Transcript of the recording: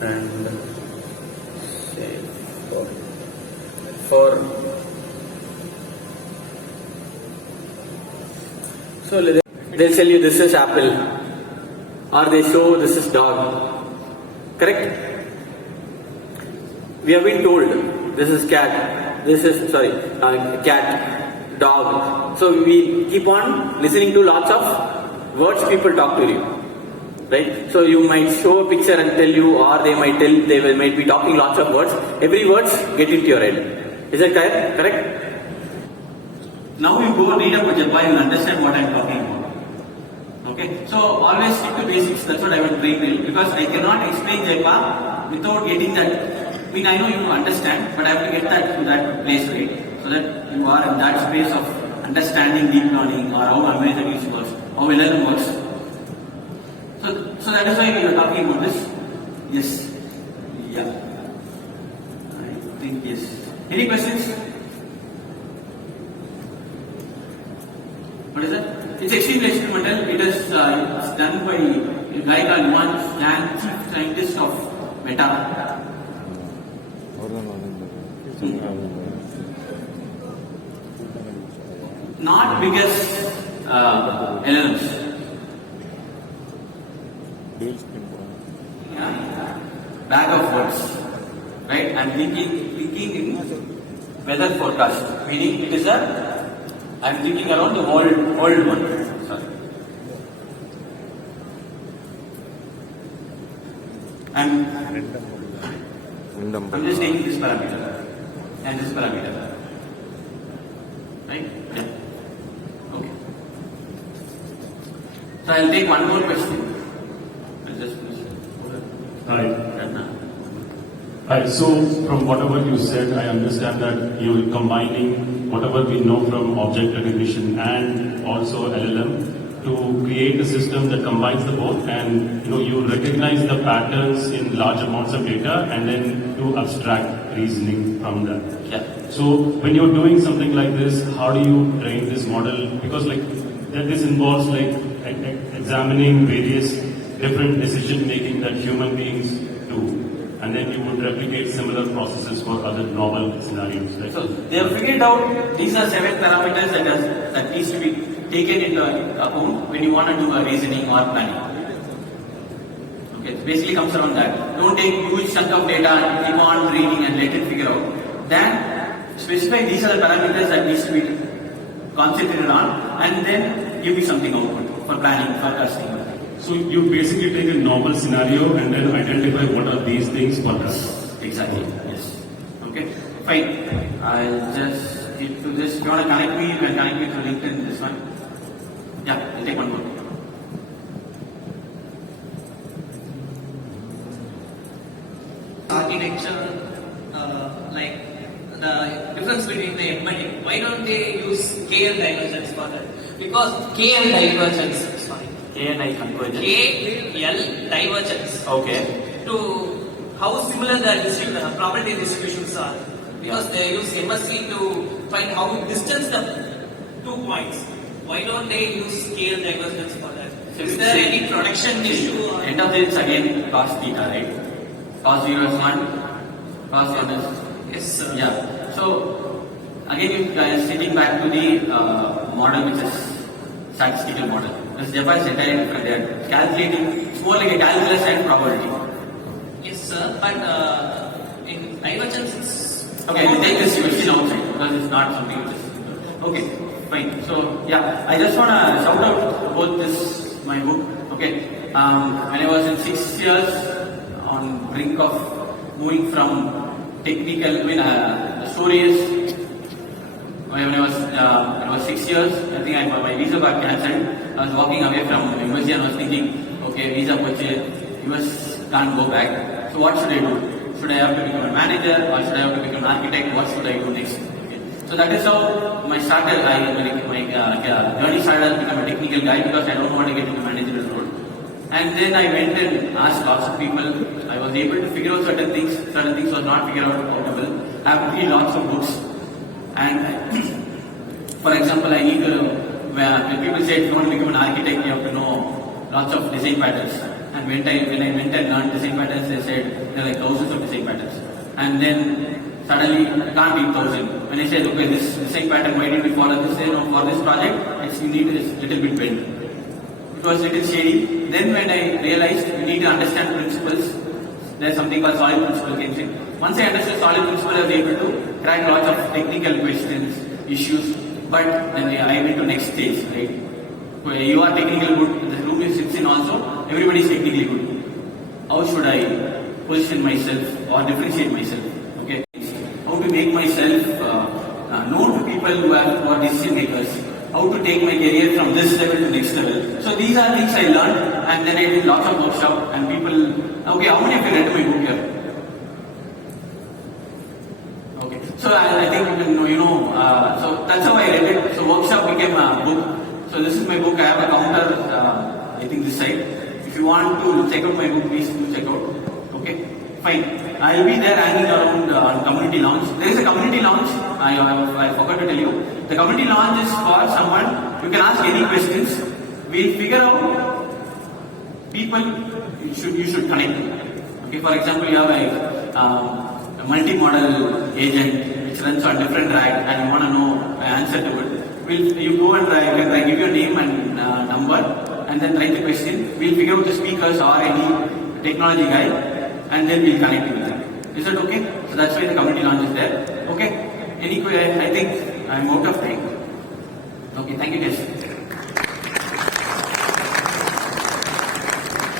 and say for so they'll tell you this is apple, or they show this is dog. Correct? We have been told this is cat, this is cat, dog. So we keep on listening to lots of words people talk to you, right? So you might show a picture and tell you, or they might be talking lots of words. Every words get into your head. Is that correct? Now you go read about JEPA, you will understand what I am talking about. Okay, so always stick to basics. That's what I will train you, because I cannot explain JEPA without getting that. I mean, I know you understand, but I have to get that to that place, right? So that you are in that space of understanding deep learning, or how American works, how LLM works. So that is why we are talking about this. Yes. Yeah. I think yes. Any questions? What is that? It's extremely experimental. It is done by a guy called Jan, chief scientist of Meta. Not biggest LLMs. Yeah. Bag of words. Right? I'm thinking in weather forecast. Meaning it is I'm thinking around the old one. Sorry. I'm just taking this parameter and this parameter. Right? Yeah. Okay. So I'll take one more question. I'll just Hi. So from whatever you said, I understand that you're combining whatever we know from object recognition and also LLM to create a system that combines the both, and you recognize the patterns in large amounts of data and then do abstract reasoning from that. Yeah. So when you're doing something like this, how do you train this model? Because this involves examining various different decision making that human beings do. And then you would replicate similar processes for other novel scenarios. Right? So they have figured out these are 7 parameters that needs to be taken into account when you want to do a reasoning or planning. Okay, it basically comes around that. Don't take huge chunk of data and keep on reading and let it figure out. Then specify these are the parameters that needs to be concentrated on, and then give me something output for planning, forecasting. So you basically take a novel scenario and then identify what are these things for us. Exactly. Yes. Okay. Fine. I'll just get to this. If you want to connect me, you can connect me through LinkedIn. This one. Yeah. I'll take one more. Architecture, the difference between the M and M. Why don't they use K and divergence for that? Because K and divergence. KNI convergence. KL divergence. Okay. To how similar the probability distributions are. Because they use MSC to find how distance the 2 points. Why don't they use KL divergence for that? Is there any production issue? End of this again cos theta, right? Cos 0 is 1. Cos 1 is. Yes, sir. Yeah. So again, you guys sitting back to the model, which is statistical model. This JEPA is entirely different. They are calculating. It's more like a calculus and probability. Yes, sir. But in divergence, it's okay. We take this question outside because it's not something which is okay. Fine. So yeah, I just wanna shout out about this my book. Okay. When I was in 6 years on brink of moving from technical. I mean, the story is when I was 6 years. I think my visa got cancelled. I was walking away from university and I was thinking, okay, visa poche, US can't go back. So what should I do? Should I have to become a manager or should I have to become an architect? What should I do next? Okay. So that is how my journey started to become a technical guy, because I don't want to get into managerial role. And then I went and asked lots of people. I was able to figure out certain things was not figured out possible. I have to read lots of books. And for example, when people say if you want to become an architect, you have to know lots of design patterns. And when I went and learned design patterns, they said there are like thousands of design patterns. And then suddenly it can't be 1,000. When I said, okay, this design pattern, why did we follow this? For this project, you need a little bit bend. It was a little shady. Then when I realized we need to understand principles, there's something called solid principle came in. Once I understood solid principle, I was able to crack lots of technical questions, issues. But then I went to next stage, right? Where you are technical good, the room you sits in also, everybody is technically good. How should I position myself or differentiate myself? Okay, how to make myself known to people who are decision makers. How to take my career from this level to next level. So these are things I learned, and then I did lots of workshops and people. Okay, how many of you read my book here? Okay, so I think so that's how I read it. So workshop became a book. So this is my book. I have a counter. I think this side. If you want to check out my book, please do check out. Okay, fine. I will be there hanging around on community launch. There is a community launch. I forgot to tell you. The community launch is for someone. You can ask any questions. We'll figure out people you should connect. Okay, for example, you have a multi-model agent which runs on different rack, and you want to know an answer to it. You go and I give your name and number, and then write the question. We'll figure out the speakers or any technology guy, and then we'll connect you with them. Is that okay? So that's why the community launch is there. Okay. Anyway, I think I'm out of time. Okay. Thank you, guys.